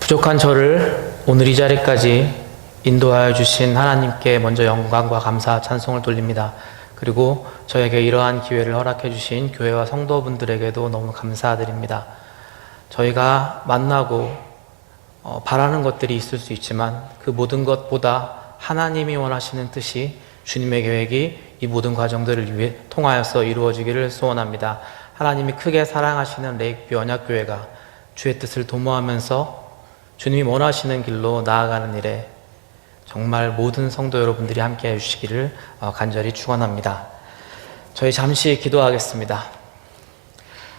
부족한 저를 오늘 이 자리까지 인도하여 주신 하나님께 먼저 영광과 감사, 찬송을 돌립니다. 그리고 저에게 이러한 기회를 허락해 주신 교회와 성도분들에게도 너무 감사드립니다. 저희가 만나고 바라는 것들이 있을 수 있지만 그 모든 것보다 하나님이 원하시는 뜻이, 주님의 계획이 이 모든 과정들을 위해 통하여서 이루어지기를 소원합니다. 하나님이 크게 사랑하시는 레이크뷰 언약교회가 주의 뜻을 도모하면서 주님이 원하시는 길로 나아가는 일에 정말 모든 성도 여러분들이 함께 해주시기를 간절히 축원합니다. 저희 잠시 기도하겠습니다.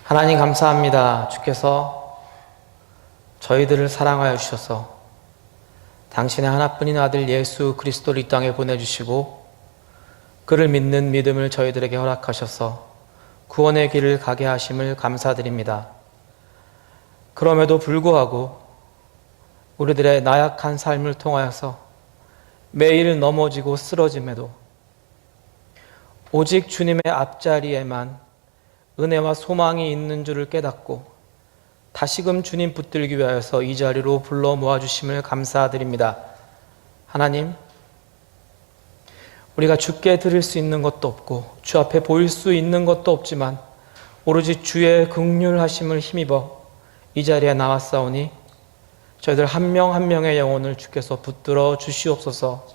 하나님 감사합니다. 주께서 저희들을 사랑하여 주셔서 당신의 하나뿐인 아들 예수 그리스도를 이 땅에 보내주시고 그를 믿는 믿음을 저희들에게 허락하셔서 구원의 길을 가게 하심을 감사드립니다. 그럼에도 불구하고 우리들의 나약한 삶을 통하여서 매일 넘어지고 쓰러짐에도 오직 주님의 앞자리에만 은혜와 소망이 있는 줄을 깨닫고 다시금 주님 붙들기 위하여서 이 자리로 불러 모아주심을 감사드립니다. 하나님, 우리가 주께 드릴 수 있는 것도 없고 주 앞에 보일 수 있는 것도 없지만 오로지 주의 긍휼하심을 힘입어 이 자리에 나왔사오니 저희들 한 명 한 명의 영혼을 주께서 붙들어 주시옵소서.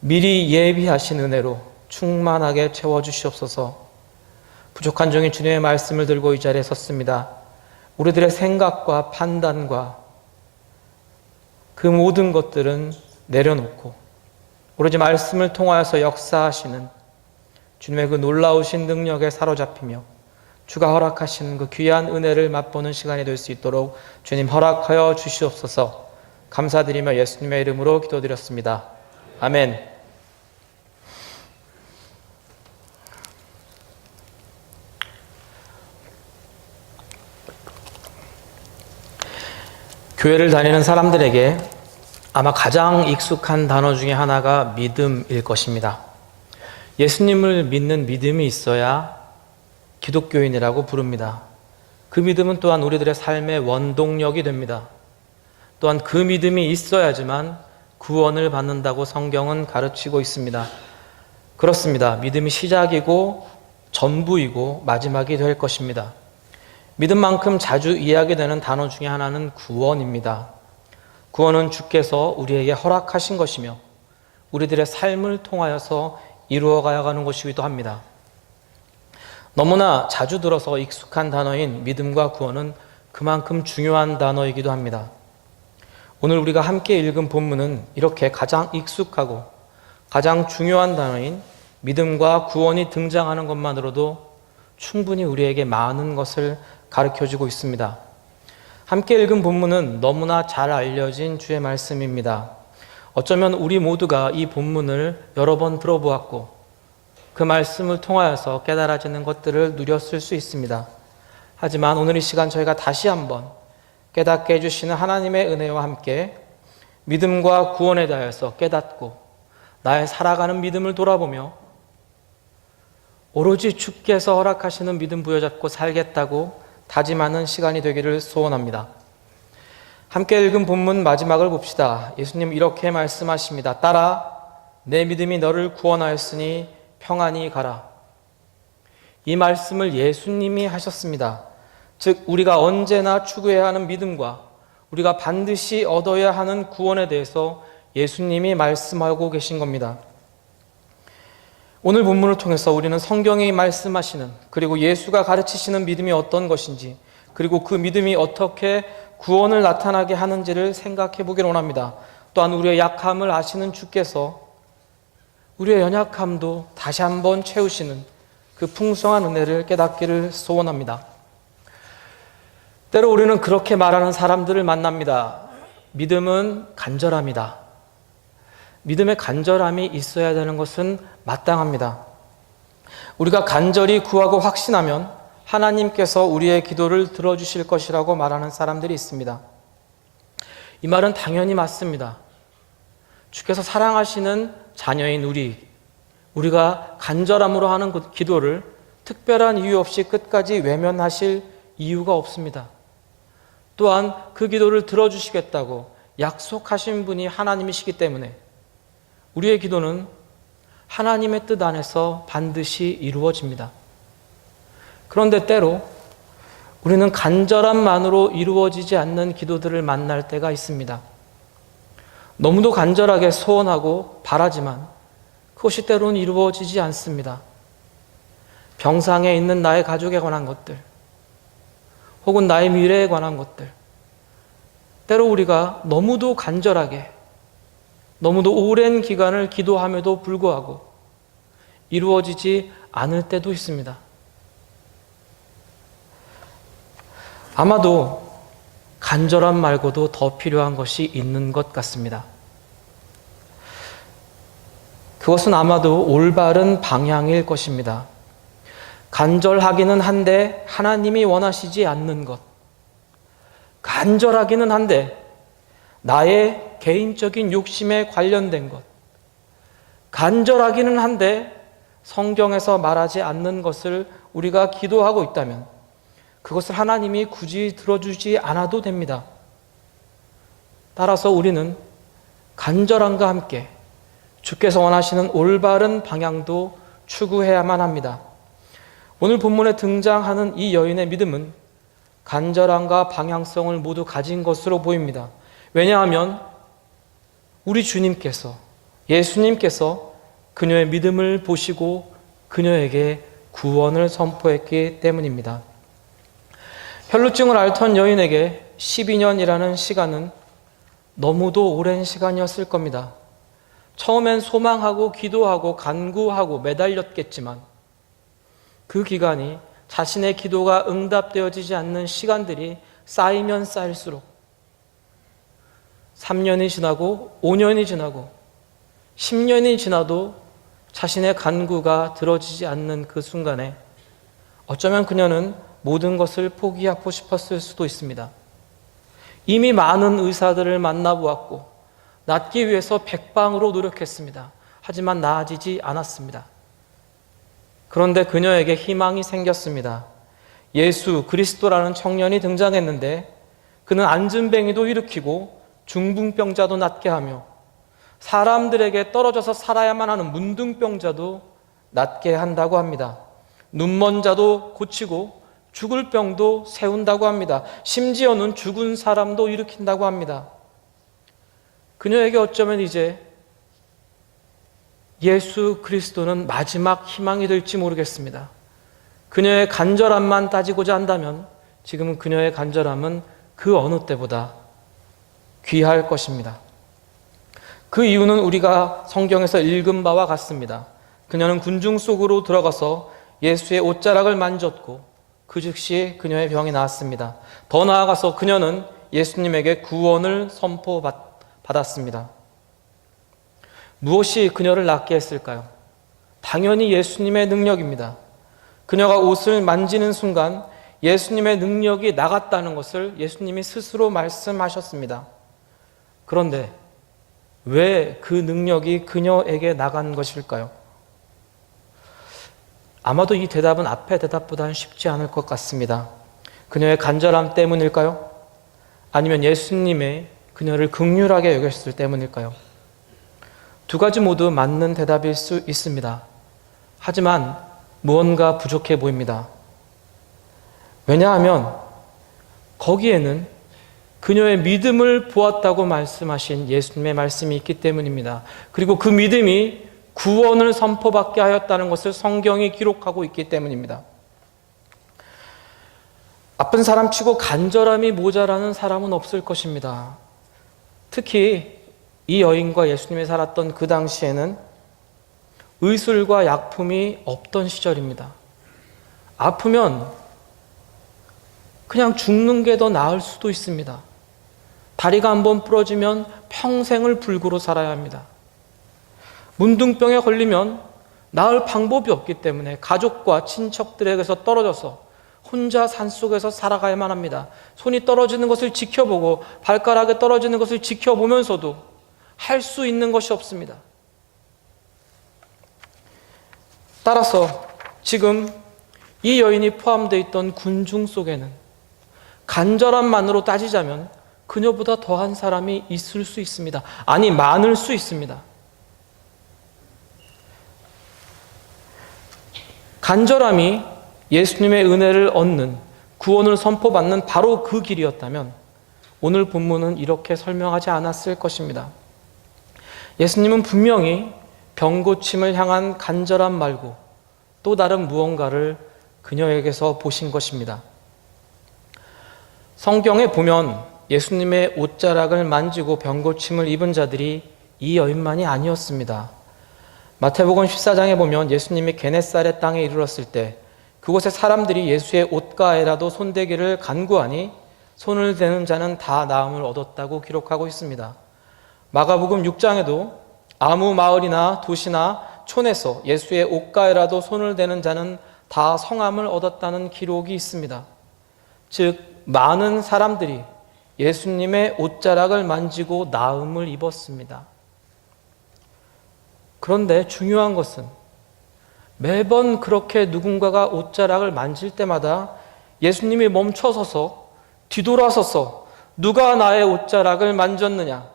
미리 예비하신 은혜로 충만하게 채워주시옵소서. 부족한 종이 주님의 말씀을 들고 이 자리에 섰습니다. 우리들의 생각과 판단과 그 모든 것들은 내려놓고 오로지 말씀을 통하여서 역사하시는 주님의 그 놀라우신 능력에 사로잡히며 주가 허락하신 그 귀한 은혜를 맛보는 시간이 될 수 있도록 주님 허락하여 주시옵소서. 감사드리며 예수님의 이름으로 기도드렸습니다. 아멘. 교회를 다니는 사람들에게 아마 가장 익숙한 단어 중에 하나가 믿음일 것입니다. 예수님을 믿는 믿음이 있어야 기독교인이라고 부릅니다. 그 믿음은 또한 우리들의 삶의 원동력이 됩니다. 또한 그 믿음이 있어야지만 구원을 받는다고 성경은 가르치고 있습니다. 그렇습니다. 믿음이 시작이고 전부이고 마지막이 될 것입니다. 믿음만큼 자주 이야기되는 단어 중에 하나는 구원입니다. 구원은 주께서 우리에게 허락하신 것이며 우리들의 삶을 통하여서 이루어가야 하는 것이기도 합니다. 너무나 자주 들어서 익숙한 단어인 믿음과 구원은 그만큼 중요한 단어이기도 합니다. 오늘 우리가 함께 읽은 본문은 이렇게 가장 익숙하고 가장 중요한 단어인 믿음과 구원이 등장하는 것만으로도 충분히 우리에게 많은 것을 가르쳐주고 있습니다. 함께 읽은 본문은 너무나 잘 알려진 주의 말씀입니다. 어쩌면 우리 모두가 이 본문을 여러 번 들어보았고 그 말씀을 통하여서 깨달아지는 것들을 누렸을 수 있습니다. 하지만 오늘 이 시간 저희가 다시 한번 깨닫게 해주시는 하나님의 은혜와 함께 믿음과 구원에 대하여서 깨닫고 나의 살아가는 믿음을 돌아보며 오로지 주께서 허락하시는 믿음 부여잡고 살겠다고 다짐하는 시간이 되기를 소원합니다. 함께 읽은 본문 마지막을 봅시다. 예수님 이렇게 말씀하십니다. 따라 내 믿음이 너를 구원하였으니 평안히 가라. 이 말씀을 예수님이 하셨습니다. 즉 우리가 언제나 추구해야 하는 믿음과 우리가 반드시 얻어야 하는 구원에 대해서 예수님이 말씀하고 계신 겁니다. 오늘 본문을 통해서 우리는 성경이 말씀하시는 그리고 예수가 가르치시는 믿음이 어떤 것인지 그리고 그 믿음이 어떻게 구원을 나타나게 하는지를 생각해 보기를 원합니다. 또한 우리의 약함을 아시는 주께서 우리의 연약함도 다시 한번 채우시는 그 풍성한 은혜를 깨닫기를 소원합니다. 때로 우리는 그렇게 말하는 사람들을 만납니다. 믿음은 간절합니다. 믿음의 간절함이 있어야 되는 것은 마땅합니다. 우리가 간절히 구하고 확신하면 하나님께서 우리의 기도를 들어주실 것이라고 말하는 사람들이 있습니다. 이 말은 당연히 맞습니다. 주께서 사랑하시는 자녀인 우리가 간절함으로 하는 기도를 특별한 이유 없이 끝까지 외면하실 이유가 없습니다. 또한 그 기도를 들어주시겠다고 약속하신 분이 하나님이시기 때문에 우리의 기도는 하나님의 뜻 안에서 반드시 이루어집니다. 그런데 때로 우리는 간절함만으로 이루어지지 않는 기도들을 만날 때가 있습니다. 너무도 간절하게 소원하고 바라지만 그것이 때로는 이루어지지 않습니다. 병상에 있는 나의 가족에 관한 것들, 혹은 나의 미래에 관한 것들, 때로 우리가 너무도 간절하게, 너무도 오랜 기간을 기도함에도 불구하고 이루어지지 않을 때도 있습니다. 아마도 간절함 말고도 더 필요한 것이 있는 것 같습니다. 그것은 아마도 올바른 방향일 것입니다. 간절하기는 한데 하나님이 원하시지 않는 것, 간절하기는 한데 나의 개인적인 욕심에 관련된 것, 간절하기는 한데 성경에서 말하지 않는 것을 우리가 기도하고 있다면 그것을 하나님이 굳이 들어주지 않아도 됩니다. 따라서 우리는 간절함과 함께 주께서 원하시는 올바른 방향도 추구해야만 합니다. 오늘 본문에 등장하는 이 여인의 믿음은 간절함과 방향성을 모두 가진 것으로 보입니다. 왜냐하면 우리 주님께서, 예수님께서 그녀의 믿음을 보시고 그녀에게 구원을 선포했기 때문입니다. 혈루증을 앓던 여인에게 12년이라는 시간은 너무도 오랜 시간이었을 겁니다. 처음엔 소망하고 기도하고 간구하고 매달렸겠지만 그 기간이 자신의 기도가 응답되어지지 않는 시간들이 쌓이면 쌓일수록 3년이 지나고 5년이 지나고 10년이 지나도 자신의 간구가 들어지지 않는 그 순간에 어쩌면 그녀는 모든 것을 포기하고 싶었을 수도 있습니다. 이미 많은 의사들을 만나보았고 낫기 위해서 백방으로 노력했습니다. 하지만 나아지지 않았습니다. 그런데 그녀에게 희망이 생겼습니다. 예수 그리스도라는 청년이 등장했는데 그는 안진뱅이도 일으키고 중풍병자도 낫게 하며 사람들에게 떨어져서 살아야만 하는 문둥병자도 낫게 한다고 합니다. 눈먼 자도 고치고 죽을 병도 세운다고 합니다. 심지어는 죽은 사람도 일으킨다고 합니다. 그녀에게 어쩌면 이제 예수 그리스도는 마지막 희망이 될지 모르겠습니다. 그녀의 간절함만 따지고자 한다면 지금 그녀의 간절함은 그 어느 때보다 귀할 것입니다. 그 이유는 우리가 성경에서 읽은 바와 같습니다. 그녀는 군중 속으로 들어가서 예수의 옷자락을 만졌고 그 즉시 그녀의 병이 나았습니다. 더 나아가서 그녀는 예수님에게 구원을 선포받았습니다. 무엇이 그녀를 낫게 했을까요? 당연히 예수님의 능력입니다. 그녀가 옷을 만지는 순간 예수님의 능력이 나갔다는 것을 예수님이 스스로 말씀하셨습니다. 그런데 왜 그 능력이 그녀에게 나간 것일까요? 아마도 이 대답은 앞의 대답보다는 쉽지 않을 것 같습니다. 그녀의 간절함 때문일까요? 아니면 예수님의 그녀를 긍휼하게 여겼을 때문일까요? 두 가지 모두 맞는 대답일 수 있습니다. 하지만 무언가 부족해 보입니다. 왜냐하면 거기에는 그녀의 믿음을 보았다고 말씀하신 예수님의 말씀이 있기 때문입니다. 그리고 그 믿음이 구원을 선포받게 하였다는 것을 성경이 기록하고 있기 때문입니다. 아픈 사람 치고 간절함이 모자라는 사람은 없을 것입니다. 특히 이 여인과 예수님이 살았던 그 당시에는 의술과 약품이 없던 시절입니다. 아프면 그냥 죽는 게 더 나을 수도 있습니다. 다리가 한번 부러지면 평생을 불구로 살아야 합니다. 문둥병에 걸리면 나을 방법이 없기 때문에 가족과 친척들에게서 떨어져서 혼자 산속에서 살아가야만 합니다. 손이 떨어지는 것을 지켜보고 발가락에 떨어지는 것을 지켜보면서도 할 수 있는 것이 없습니다. 따라서 지금 이 여인이 포함되어 있던 군중 속에는 간절함만으로 따지자면 그녀보다 더한 사람이 있을 수 있습니다. 아니, 많을 수 있습니다. 간절함이 예수님의 은혜를 얻는, 구원을 선포받는 바로 그 길이었다면 오늘 본문은 이렇게 설명하지 않았을 것입니다. 예수님은 분명히 병고침을 향한 간절함 말고 또 다른 무언가를 그녀에게서 보신 것입니다. 성경에 보면 예수님의 옷자락을 만지고 병고침을 입은 자들이 이 여인만이 아니었습니다. 마태복음 14장에 보면 예수님이 게네사렛 땅에 이르렀을 때 그곳에 사람들이 예수의 옷가에라도 손대기를 간구하니 손을 대는 자는 다 나음을 얻었다고 기록하고 있습니다. 마가복음 6장에도 아무 마을이나 도시나 촌에서 예수의 옷가에라도 손을 대는 자는 다 성함을 얻었다는 기록이 있습니다. 즉, 많은 사람들이 예수님의 옷자락을 만지고 나음을 입었습니다. 그런데 중요한 것은 매번 그렇게 누군가가 옷자락을 만질 때마다 예수님이 멈춰서서 뒤돌아서서 누가 나의 옷자락을 만졌느냐,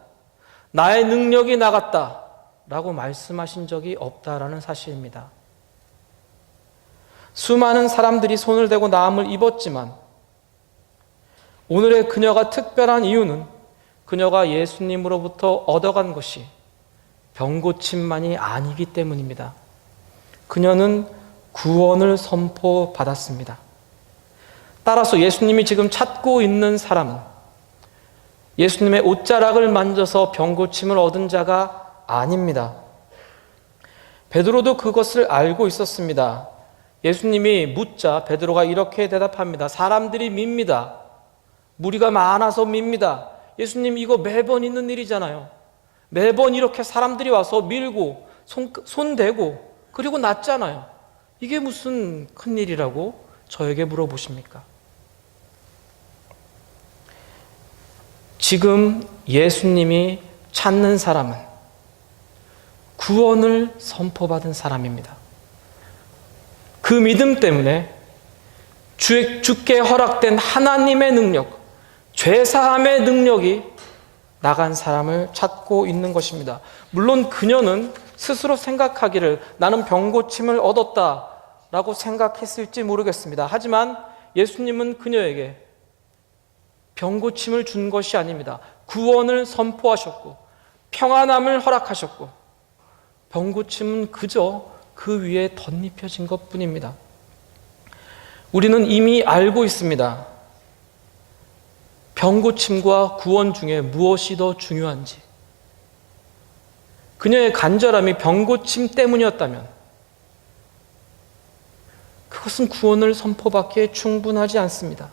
나의 능력이 나갔다 라고 말씀하신 적이 없다라는 사실입니다. 수많은 사람들이 손을 대고 나음을 입었지만 오늘의 그녀가 특별한 이유는 그녀가 예수님으로부터 얻어간 것이 병고침만이 아니기 때문입니다. 그녀는 구원을 선포받았습니다. 따라서 예수님이 지금 찾고 있는 사람은 예수님의 옷자락을 만져서 병고침을 얻은 자가 아닙니다. 베드로도 그것을 알고 있었습니다. 예수님이 묻자 베드로가 이렇게 대답합니다. 사람들이 밉니다. 무리가 많아서 밉니다. 예수님, 이거 매번 있는 일이잖아요. 매번 이렇게 사람들이 와서 밀고 손 대고 그리고 낫잖아요. 이게 무슨 큰일이라고 저에게 물어보십니까? 지금 예수님이 찾는 사람은 구원을 선포받은 사람입니다. 그 믿음 때문에 주께 허락된 하나님의 능력, 죄사함의 능력이 나간 사람을 찾고 있는 것입니다. 물론 그녀는 스스로 생각하기를 나는 병고침을 얻었다라고 생각했을지 모르겠습니다. 하지만 예수님은 그녀에게 병고침을 준 것이 아닙니다. 구원을 선포하셨고 평안함을 허락하셨고 병고침은 그저 그 위에 덧입혀진 것뿐입니다. 우리는 이미 알고 있습니다. 병고침과 구원 중에 무엇이 더 중요한지. 그녀의 간절함이 병고침 때문이었다면 그것은 구원을 선포받기에 충분하지 않습니다.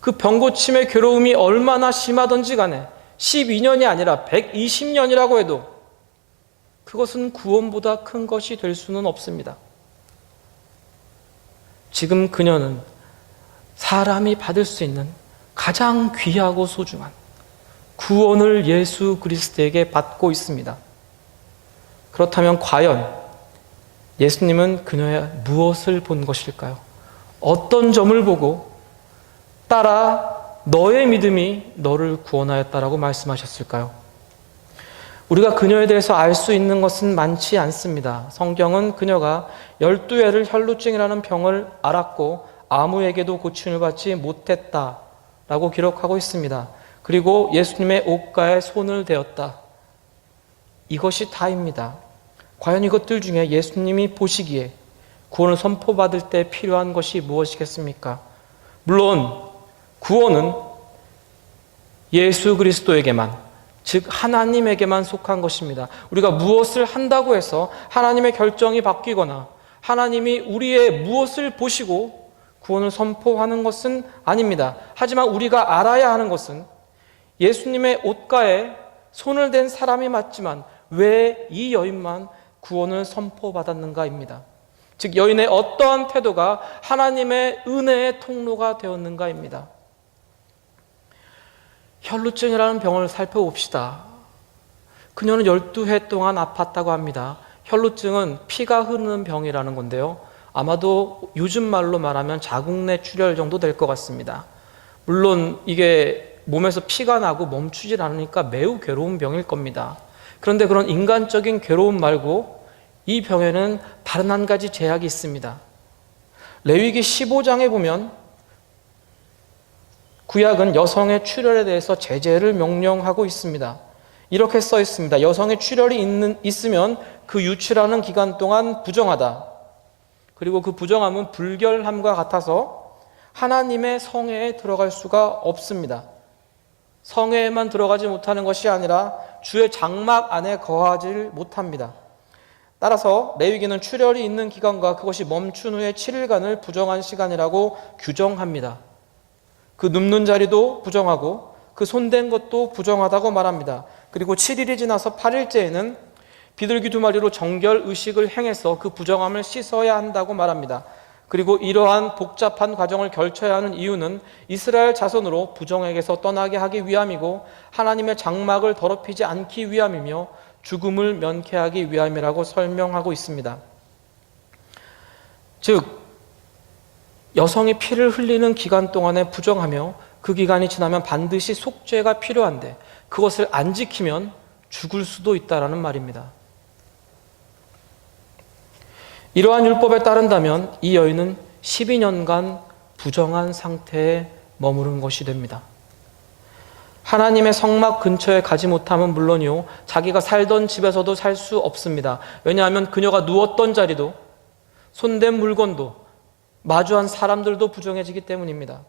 그 병고침의 괴로움이 얼마나 심하던지 간에 12년이 아니라 120년이라고 해도 그것은 구원보다 큰 것이 될 수는 없습니다. 지금 그녀는 사람이 받을 수 있는 가장 귀하고 소중한 구원을 예수 그리스도에게 받고 있습니다. 그렇다면 과연 예수님은 그녀의 무엇을 본 것일까요? 어떤 점을 보고 따라 너의 믿음이 너를 구원하였다라고 말씀하셨을까요? 우리가 그녀에 대해서 알 수 있는 것은 많지 않습니다. 성경은 그녀가 12회를 혈루증이라는 병을 앓았고 아무에게도 고침을 받지 못했다라고 기록하고 있습니다. 그리고 예수님의 옷가에 손을 대었다. 이것이 다입니다. 과연 이것들 중에 예수님이 보시기에 구원을 선포받을 때 필요한 것이 무엇이겠습니까? 물론 구원은 예수 그리스도에게만, 즉 하나님에게만 속한 것입니다. 우리가 무엇을 한다고 해서 하나님의 결정이 바뀌거나 하나님이 우리의 무엇을 보시고 구원을 선포하는 것은 아닙니다. 하지만 우리가 알아야 하는 것은 예수님의 옷가에 손을 댄 사람이 맞지만 왜 이 여인만 구원을 선포받았는가입니다. 즉 여인의 어떠한 태도가 하나님의 은혜의 통로가 되었는가입니다. 혈루증이라는 병을 살펴봅시다. 그녀는 12해 동안 아팠다고 합니다. 혈루증은 피가 흐르는 병이라는 건데요. 아마도 요즘 말로 말하면 자궁내 출혈 정도 될 것 같습니다. 물론 이게 몸에서 피가 나고 멈추질 않으니까 매우 괴로운 병일 겁니다. 그런데 그런 인간적인 괴로움 말고 이 병에는 다른 한 가지 제약이 있습니다. 레위기 15장에 보면 구약은 여성의 출혈에 대해서 제재를 명령하고 있습니다. 이렇게 써 있습니다. 여성의 출혈이 있으면 그 유출하는 기간 동안 부정하다. 그리고 그 부정함은 불결함과 같아서 하나님의 성회에 들어갈 수가 없습니다. 성회에만 들어가지 못하는 것이 아니라 주의 장막 안에 거하지 못합니다. 따라서 레위기는 출혈이 있는 기간과 그것이 멈춘 후에 7일간을 부정한 시간이라고 규정합니다. 그 눕는 자리도 부정하고 그 손댄 것도 부정하다고 말합니다. 그리고 7일이 지나서 8일째에는 비둘기 2마리로 정결 의식을 행해서 그 부정함을 씻어야 한다고 말합니다. 그리고 이러한 복잡한 과정을 걸쳐야 하는 이유는 이스라엘 자손으로 부정에게서 떠나게 하기 위함이고 하나님의 장막을 더럽히지 않기 위함이며 죽음을 면케하기 위함이라고 설명하고 있습니다. 즉 여성이 피를 흘리는 기간 동안에 부정하며 그 기간이 지나면 반드시 속죄가 필요한데 그것을 안 지키면 죽을 수도 있다라는 말입니다. 이러한 율법에 따른다면 이 여인은 12년간 부정한 상태에 머무른 것이 됩니다. 하나님의 성막 근처에 가지 못함은 물론이요, 자기가 살던 집에서도 살 수 없습니다. 왜냐하면 그녀가 누웠던 자리도 손댄 물건도 마주한 사람들도 부정해지기 때문입니다.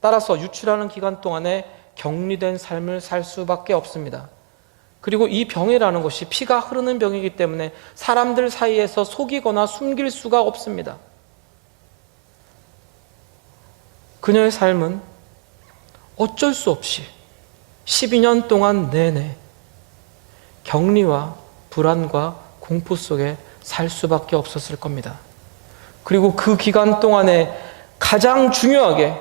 따라서 유출하는 기간 동안에 격리된 삶을 살 수밖에 없습니다. 그리고 이 병이라는 것이 피가 흐르는 병이기 때문에 사람들 사이에서 속이거나 숨길 수가 없습니다. 그녀의 삶은 어쩔 수 없이 12년 동안 내내 격리와 불안과 공포 속에 살 수밖에 없었을 겁니다. 그리고 그 기간 동안에 가장 중요하게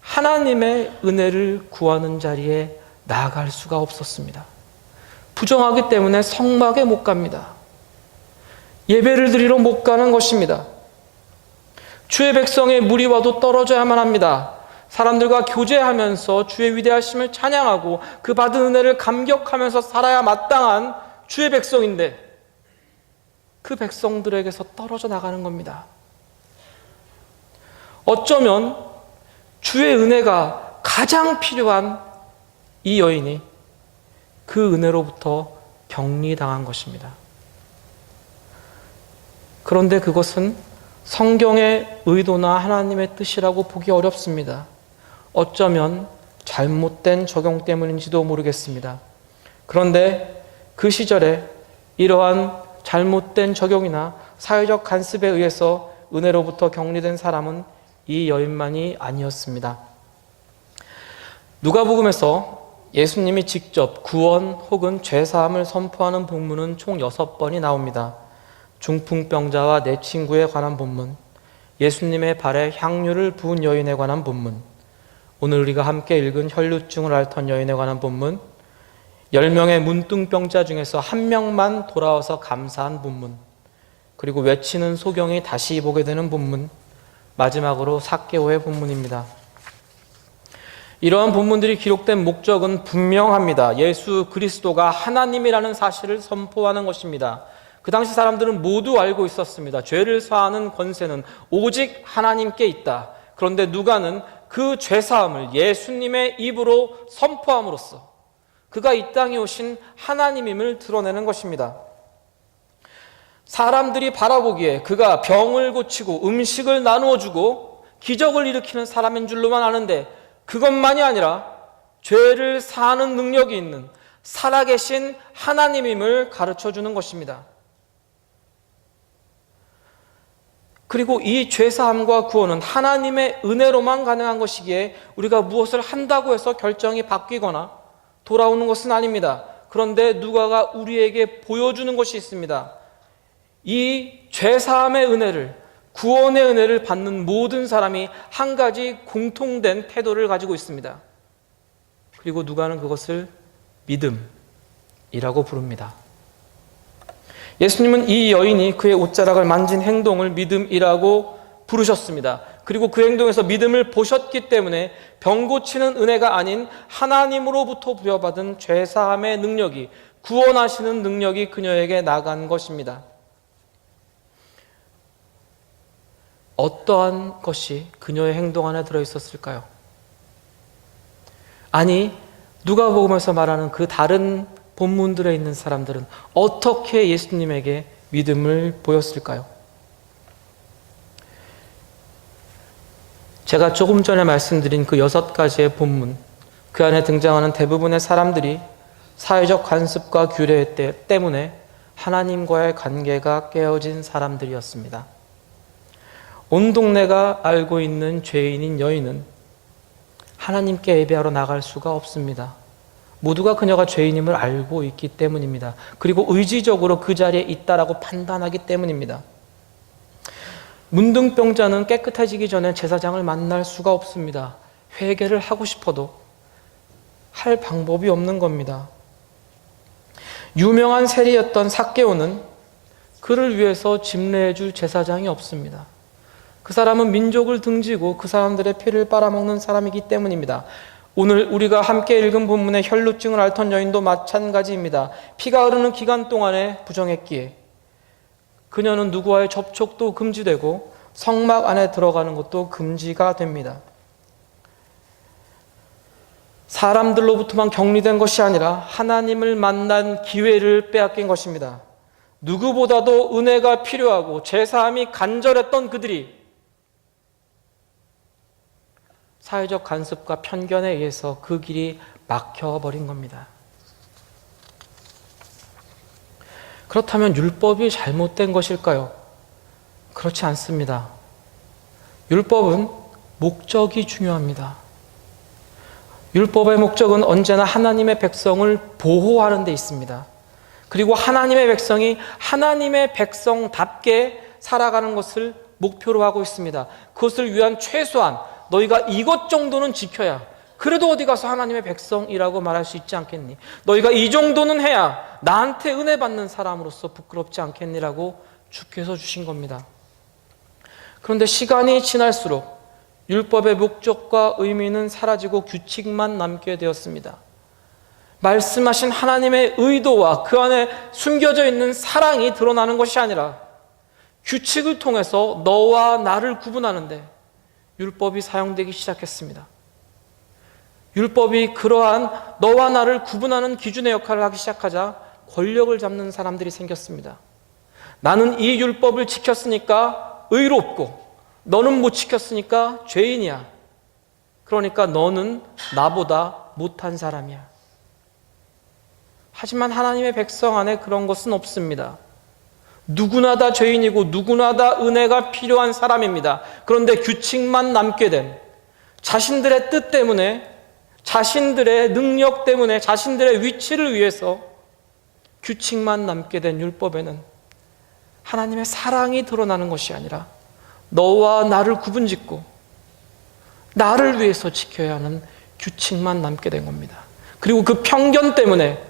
하나님의 은혜를 구하는 자리에 나아갈 수가 없었습니다. 부정하기 때문에 성막에 못 갑니다. 예배를 드리러 못 가는 것입니다. 주의 백성의 무리와도 떨어져야만 합니다. 사람들과 교제하면서 주의 위대하심을 찬양하고 그 받은 은혜를 감격하면서 살아야 마땅한 주의 백성인데 그 백성들에게서 떨어져 나가는 겁니다. 어쩌면 주의 은혜가 가장 필요한 이 여인이 그 은혜로부터 격리당한 것입니다. 그런데 그것은 성경의 의도나 하나님의 뜻이라고 보기 어렵습니다. 어쩌면 잘못된 적용 때문인지도 모르겠습니다. 그런데 그 시절에 이러한 잘못된 적용이나 사회적 간섭에 의해서 은혜로부터 격리된 사람은 이 여인만이 아니었습니다. 누가복음에서 예수님이 직접 구원 혹은 죄사함을 선포하는 본문은 총 6번이 나옵니다. 중풍병자와 내 친구에 관한 본문, 예수님의 발에 향유를 부은 여인에 관한 본문, 오늘 우리가 함께 읽은 혈루증을 앓던 여인에 관한 본문, 10명의 문둥병자 중에서 1명만 돌아와서 감사한 본문, 그리고 외치는 소경이 다시 보게 되는 본문, 마지막으로 삭개오의 본문입니다. 이러한 본문들이 기록된 목적은 분명합니다. 예수 그리스도가 하나님이라는 사실을 선포하는 것입니다. 그 당시 사람들은 모두 알고 있었습니다. 죄를 사하는 권세는 오직 하나님께 있다. 그런데 누가는 그 죄사함을 예수님의 입으로 선포함으로써 그가 이 땅에 오신 하나님임을 드러내는 것입니다. 사람들이 바라보기에 그가 병을 고치고 음식을 나누어 주고 기적을 일으키는 사람인 줄로만 아는데 그것만이 아니라 죄를 사하는 능력이 있는 살아계신 하나님임을 가르쳐주는 것입니다. 그리고 이 죄사함과 구원은 하나님의 은혜로만 가능한 것이기에 우리가 무엇을 한다고 해서 결정이 바뀌거나 돌아오는 것은 아닙니다. 그런데 누가가 우리에게 보여주는 것이 있습니다. 이 죄사함의 은혜를, 구원의 은혜를 받는 모든 사람이 한 가지 공통된 태도를 가지고 있습니다. 그리고 누가는 그것을 믿음이라고 부릅니다. 예수님은 이 여인이 그의 옷자락을 만진 행동을 믿음이라고 부르셨습니다. 그리고 그 행동에서 믿음을 보셨기 때문에 병 고치는 은혜가 아닌 하나님으로부터 부여받은 죄사함의 능력이, 구원하시는 능력이 그녀에게 나간 것입니다. 어떠한 것이 그녀의 행동 안에 들어있었을까요? 아니, 누가복음에서 말하는 그 다른 본문들에 있는 사람들은 어떻게 예수님에게 믿음을 보였을까요? 제가 조금 전에 말씀드린 그 6가지의 본문, 그 안에 등장하는 대부분의 사람들이 사회적 관습과 규례 때문에 하나님과의 관계가 깨어진 사람들이었습니다. 온 동네가 알고 있는 죄인인 여인은 하나님께 예배하러 나갈 수가 없습니다. 모두가 그녀가 죄인임을 알고 있기 때문입니다. 그리고 의지적으로 그 자리에 있다라고 판단하기 때문입니다. 문둥병자는 깨끗해지기 전에 제사장을 만날 수가 없습니다. 회개를 하고 싶어도 할 방법이 없는 겁니다. 유명한 세리였던 삭개오는 그를 위해서 집례해줄 제사장이 없습니다. 그 사람은 민족을 등지고 그 사람들의 피를 빨아먹는 사람이기 때문입니다. 오늘 우리가 함께 읽은 본문의 혈루증을 앓던 여인도 마찬가지입니다. 피가 흐르는 기간 동안에 부정했기에 그녀는 누구와의 접촉도 금지되고 성막 안에 들어가는 것도 금지가 됩니다. 사람들로부터만 격리된 것이 아니라 하나님을 만난 기회를 빼앗긴 것입니다. 누구보다도 은혜가 필요하고 제사함이 간절했던 그들이 사회적 간섭과 편견에 의해서 그 길이 막혀버린 겁니다. 그렇다면 율법이 잘못된 것일까요? 그렇지 않습니다. 율법은 목적이 중요합니다. 율법의 목적은 언제나 하나님의 백성을 보호하는 데 있습니다. 그리고 하나님의 백성이 하나님의 백성답게 살아가는 것을 목표로 하고 있습니다. 그것을 위한 최소한 너희가 이것 정도는 지켜야 그래도 어디 가서 하나님의 백성이라고 말할 수 있지 않겠니? 너희가 이 정도는 해야 나한테 은혜 받는 사람으로서 부끄럽지 않겠니라고 주께서 주신 겁니다. 그런데 시간이 지날수록 율법의 목적과 의미는 사라지고 규칙만 남게 되었습니다. 말씀하신 하나님의 의도와 그 안에 숨겨져 있는 사랑이 드러나는 것이 아니라 규칙을 통해서 너와 나를 구분하는데 율법이 사용되기 시작했습니다. 율법이 그러한 너와 나를 구분하는 기준의 역할을 하기 시작하자 권력을 잡는 사람들이 생겼습니다. 나는 이 율법을 지켰으니까 의롭고 너는 못 지켰으니까 죄인이야. 그러니까 너는 나보다 못한 사람이야. 하지만 하나님의 백성 안에 그런 것은 없습니다. 누구나 다 죄인이고 누구나 다 은혜가 필요한 사람입니다. 그런데 규칙만 남게 된 자신들의 뜻 때문에, 자신들의 능력 때문에, 자신들의 위치를 위해서 규칙만 남게 된 율법에는 하나님의 사랑이 드러나는 것이 아니라 너와 나를 구분짓고 나를 위해서 지켜야 하는 규칙만 남게 된 겁니다. 그리고 그 편견 때문에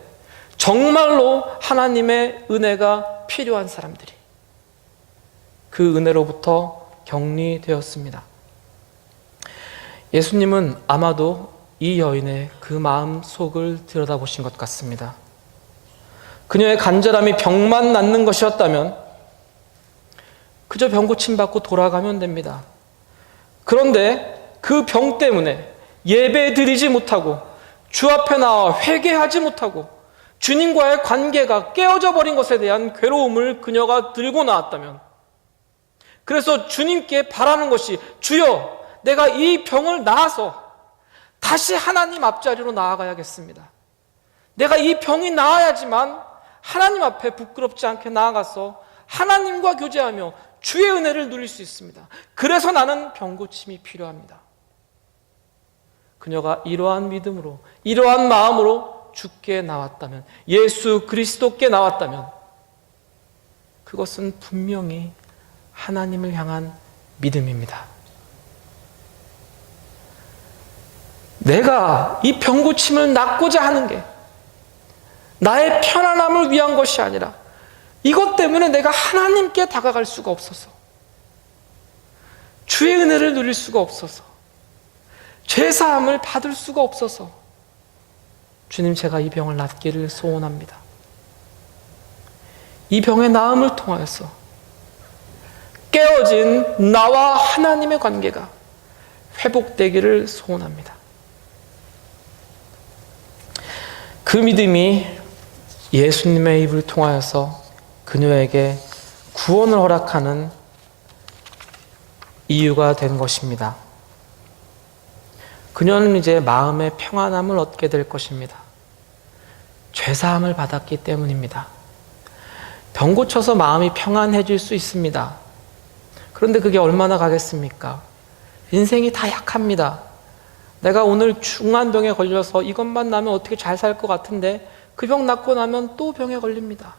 정말로 하나님의 은혜가 필요한 사람들이 그 은혜로부터 격리되었습니다. 예수님은 아마도 이 여인의 그 마음 속을 들여다보신 것 같습니다. 그녀의 간절함이 병만 낫는 것이었다면 그저 병 고침받고 돌아가면 됩니다. 그런데 그 병 때문에 예배 드리지 못하고 주 앞에 나와 회개하지 못하고 주님과의 관계가 깨어져 버린 것에 대한 괴로움을 그녀가 들고 나왔다면, 그래서 주님께 바라는 것이 주여 내가 이 병을 나아서 다시 하나님 앞자리로 나아가야겠습니다. 내가 이 병이 나아야지만 하나님 앞에 부끄럽지 않게 나아가서 하나님과 교제하며 주의 은혜를 누릴 수 있습니다. 그래서 나는 병 고침이 필요합니다. 그녀가 이러한 믿음으로, 이러한 마음으로 주께 나왔다면, 예수 그리스도께 나왔다면 그것은 분명히 하나님을 향한 믿음입니다. 내가 이 병 고침을 낫고자 하는 게 나의 편안함을 위한 것이 아니라 이것 때문에 내가 하나님께 다가갈 수가 없어서 주의 은혜를 누릴 수가 없어서, 죄사함을 받을 수가 없어서 주님, 제가 이 병을 낫기를 소원합니다. 이 병의 나음을 통하여서 깨어진 나와 하나님의 관계가 회복되기를 소원합니다. 그 믿음이 예수님의 입을 통하여서 그녀에게 구원을 허락하는 이유가 된 것입니다. 그녀는 이제 마음의 평안함을 얻게 될 것입니다. 죄사함을 받았기 때문입니다. 병 고쳐서 마음이 평안해질 수 있습니다. 그런데 그게 얼마나 가겠습니까? 인생이 다 약합니다. 내가 오늘 중한 병에 걸려서 이것만 나면 어떻게 잘 살 것 같은데 그 병 낫고 나면 또 병에 걸립니다.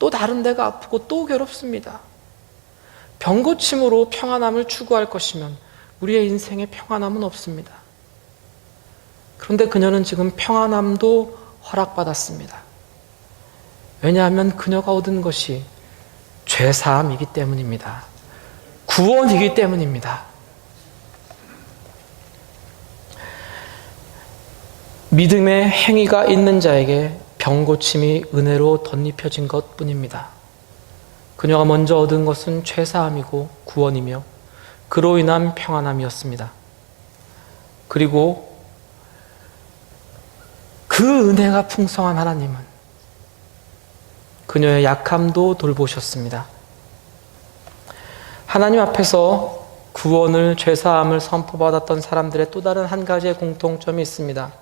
또 다른 데가 아프고 또 괴롭습니다. 병 고침으로 평안함을 추구할 것이면 우리의 인생에 평안함은 없습니다. 그런데 그녀는 지금 평안함도 허락받았습니다. 왜냐하면 그녀가 얻은 것이 죄사함이기 때문입니다. 구원이기 때문입니다. 믿음의 행위가 있는 자에게 병고침이 은혜로 덧입혀진 것뿐입니다. 그녀가 먼저 얻은 것은 죄사함이고 구원이며 그로 인한 평안함이었습니다. 그리고 그 은혜가 풍성한 하나님은 그녀의 약함도 돌보셨습니다. 하나님 앞에서 구원을, 죄사함을 선포받았던 사람들의 또 다른 한 가지의 공통점이 있습니다.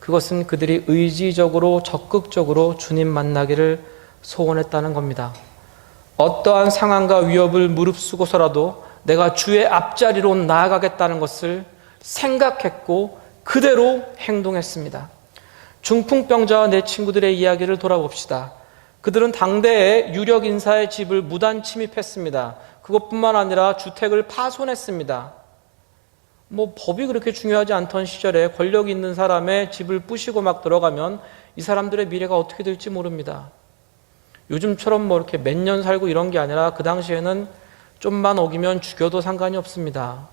그것은 그들이 의지적으로, 적극적으로 주님 만나기를 소원했다는 겁니다. 어떠한 상황과 위협을 무릅쓰고서라도 내가 주의 앞자리로 나아가겠다는 것을 생각했고 그대로 행동했습니다. 중풍병자와 내 친구들의 이야기를 돌아봅시다. 그들은 당대의 유력 인사의 집을 무단 침입했습니다. 그것뿐만 아니라 주택을 파손했습니다. 법이 그렇게 중요하지 않던 시절에 권력 있는 사람의 집을 부시고 막 들어가면 이 사람들의 미래가 어떻게 될지 모릅니다. 요즘처럼 이렇게 몇 년 살고 이런 게 아니라 그 당시에는 좀만 어기면 죽여도 상관이 없습니다.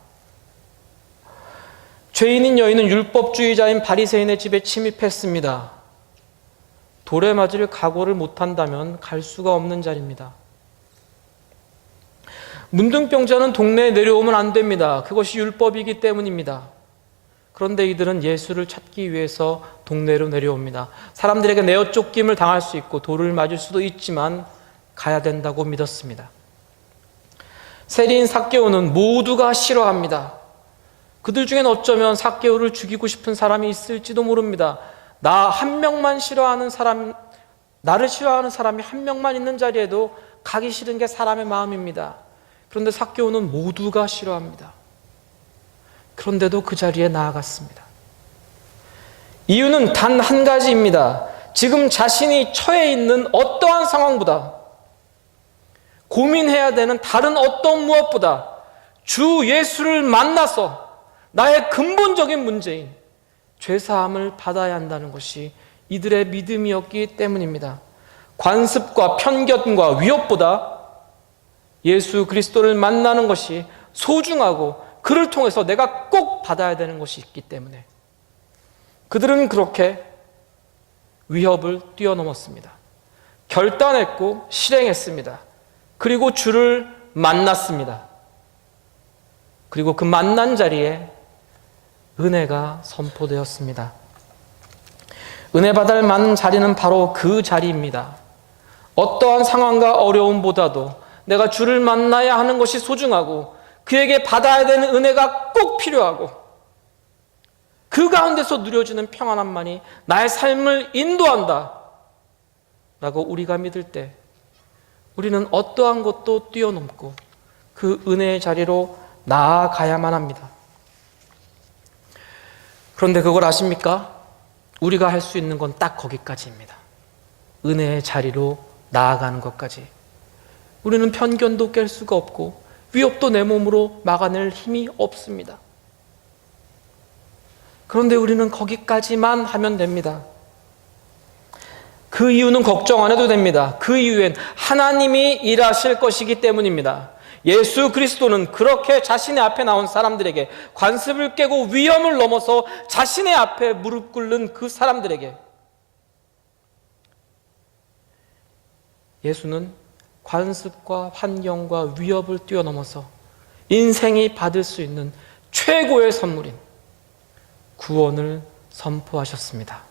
죄인인 여인은 율법주의자인 바리새인의 집에 침입했습니다. 돌에 맞을 각오를 못한다면 갈 수가 없는 자리입니다. 문둥병자는 동네에 내려오면 안 됩니다. 그것이 율법이기 때문입니다. 그런데 이들은 예수를 찾기 위해서 동네로 내려옵니다. 사람들에게 내어 쫓김을 당할 수 있고 돌을 맞을 수도 있지만 가야 된다고 믿었습니다. 세리인 삭개오는 모두가 싫어합니다. 그들 중엔 어쩌면 삭개오를 죽이고 싶은 사람이 있을지도 모릅니다. 나 한 명만 싫어하는 사람, 나를 싫어하는 사람이 한 명만 있는 자리에도 가기 싫은 게 사람의 마음입니다. 그런데 삭개오는 모두가 싫어합니다. 그런데도 그 자리에 나아갔습니다. 이유는 단 한 가지입니다. 지금 자신이 처해 있는 어떠한 상황보다, 고민해야 되는 다른 어떤 무엇보다 주 예수를 만나서 나의 근본적인 문제인 죄사함을 받아야 한다는 것이 이들의 믿음이었기 때문입니다. 관습과 편견과 위협보다 예수 그리스도를 만나는 것이 소중하고 그를 통해서 내가 꼭 받아야 되는 것이 있기 때문에 그들은 그렇게 위협을 뛰어넘었습니다. 결단했고 실행했습니다. 그리고 주를 만났습니다. 그리고 그 만난 자리에 은혜가 선포되었습니다. 은혜 받을 만한 자리는 바로 그 자리입니다. 어떠한 상황과 어려움보다도 내가 주를 만나야 하는 것이 소중하고 그에게 받아야 되는 은혜가 꼭 필요하고 그 가운데서 누려지는 평안함만이 나의 삶을 인도한다 라고 우리가 믿을 때 우리는 어떠한 것도 뛰어넘고 그 은혜의 자리로 나아가야만 합니다. 그런데 그걸 아십니까? 우리가 할 수 있는 건 딱 거기까지입니다. 은혜의 자리로 나아가는 것까지. 우리는 편견도 깰 수가 없고 위협도 내 몸으로 막아낼 힘이 없습니다. 그런데 우리는 거기까지만 하면 됩니다. 그 이유는 걱정 안 해도 됩니다. 그 이유엔 하나님이 일하실 것이기 때문입니다. 예수 그리스도는 그렇게 자신의 앞에 나온 사람들에게, 관습을 깨고 위험을 넘어서 자신의 앞에 무릎 꿇는 그 사람들에게, 예수는 관습과 환경과 위협을 뛰어넘어서 인생이 받을 수 있는 최고의 선물인 구원을 선포하셨습니다.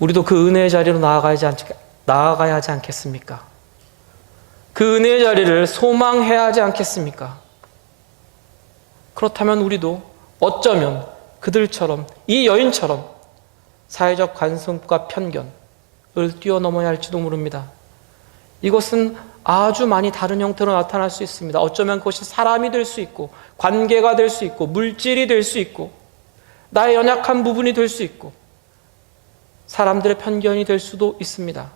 우리도 그 은혜의 자리로 나아가야 하지 않겠습니까? 그 은혜의 자리를 소망해야 하지 않겠습니까? 그렇다면 우리도 어쩌면 그들처럼, 이 여인처럼 사회적 관습과 편견을 뛰어넘어야 할지도 모릅니다. 이것은 아주 많이 다른 형태로 나타날 수 있습니다. 어쩌면 그것이 사람이 될 수 있고, 관계가 될 수 있고, 물질이 될 수 있고, 나의 연약한 부분이 될 수 있고, 사람들의 편견이 될 수도 있습니다.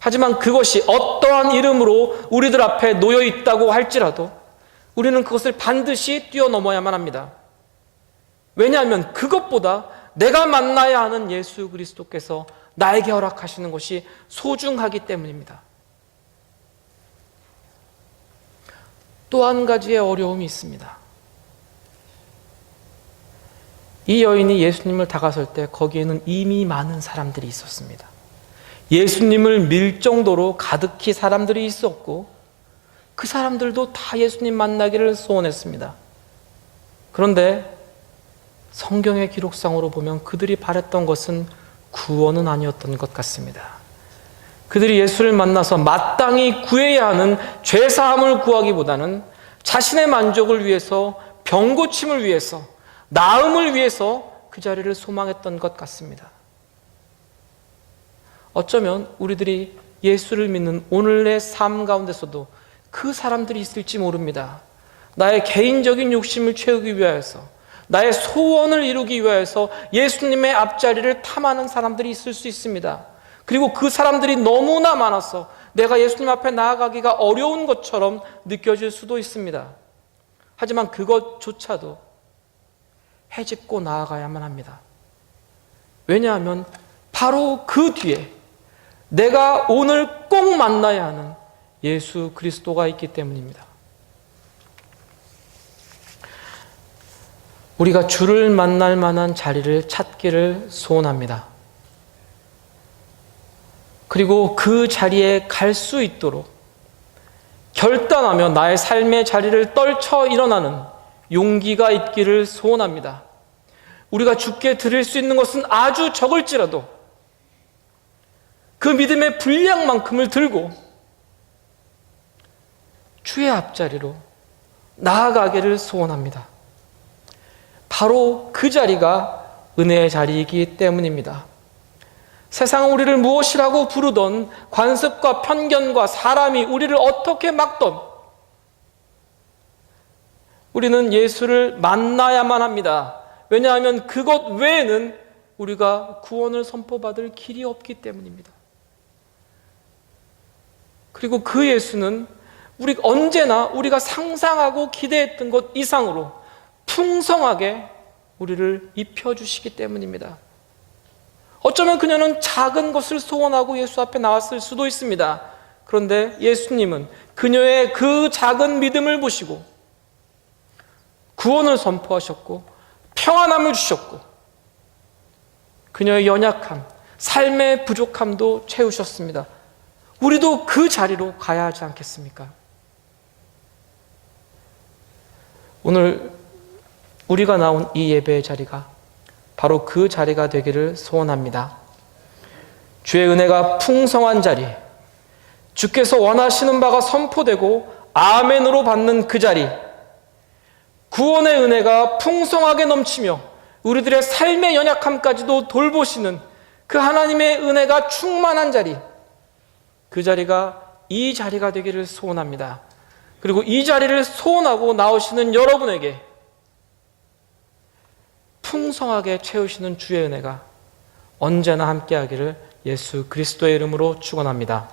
하지만 그것이 어떠한 이름으로 우리들 앞에 놓여 있다고 할지라도 우리는 그것을 반드시 뛰어넘어야만 합니다. 왜냐하면 그것보다 내가 만나야 하는 예수 그리스도께서 나에게 허락하시는 것이 소중하기 때문입니다. 또 한 가지의 어려움이 있습니다. 이 여인이 예수님을 다가설 때 거기에는 이미 많은 사람들이 있었습니다. 예수님을 밀 정도로 가득히 사람들이 있었고, 그 사람들도 다 예수님 만나기를 소원했습니다. 그런데 성경의 기록상으로 보면 그들이 바랬던 것은 구원은 아니었던 것 같습니다. 그들이 예수를 만나서 마땅히 구해야 하는 죄사함을 구하기보다는 자신의 만족을 위해서, 병고침을 위해서, 나음을 위해서 그 자리를 소망했던 것 같습니다. 어쩌면 우리들이 예수를 믿는 오늘의 삶 가운데서도 그 사람들이 있을지 모릅니다. 나의 개인적인 욕심을 채우기 위하여서, 나의 소원을 이루기 위하여서 예수님의 앞자리를 탐하는 사람들이 있을 수 있습니다. 그리고 그 사람들이 너무나 많아서 내가 예수님 앞에 나아가기가 어려운 것처럼 느껴질 수도 있습니다. 하지만 그것조차도 헤집고 나아가야만 합니다. 왜냐하면 바로 그 뒤에 내가 오늘 꼭 만나야 하는 예수 그리스도가 있기 때문입니다. 우리가 주를 만날 만한 자리를 찾기를 소원합니다. 그리고 그 자리에 갈 수 있도록 결단하며 나의 삶의 자리를 떨쳐 일어나는 용기가 있기를 소원합니다. 우리가 주께 드릴 수 있는 것은 아주 적을지라도 그 믿음의 분량만큼을 들고 주의 앞자리로 나아가기를 소원합니다. 바로 그 자리가 은혜의 자리이기 때문입니다. 세상은 우리를 무엇이라고 부르던, 관습과 편견과 사람이 우리를 어떻게 막던, 우리는 예수를 만나야만 합니다. 왜냐하면 그것 외에는 우리가 구원을 선포받을 길이 없기 때문입니다. 그리고 그 예수는 언제나 우리가 상상하고 기대했던 것 이상으로 풍성하게 우리를 입혀주시기 때문입니다. 어쩌면 그녀는 작은 것을 소원하고 예수 앞에 나왔을 수도 있습니다. 그런데 예수님은 그녀의 그 작은 믿음을 보시고 구원을 선포하셨고 평안함을 주셨고 그녀의 연약함, 삶의 부족함도 채우셨습니다. 우리도 그 자리로 가야 하지 않겠습니까? 오늘 우리가 나온 이 예배의 자리가 바로 그 자리가 되기를 소원합니다. 주의 은혜가 풍성한 자리, 주께서 원하시는 바가 선포되고 아멘으로 받는 그 자리, 구원의 은혜가 풍성하게 넘치며 우리들의 삶의 연약함까지도 돌보시는 그 하나님의 은혜가 충만한 자리, 그 자리가 이 자리가 되기를 소원합니다. 그리고 이 자리를 소원하고 나오시는 여러분에게 풍성하게 채우시는 주의 은혜가 언제나 함께하기를 예수 그리스도의 이름으로 축원합니다.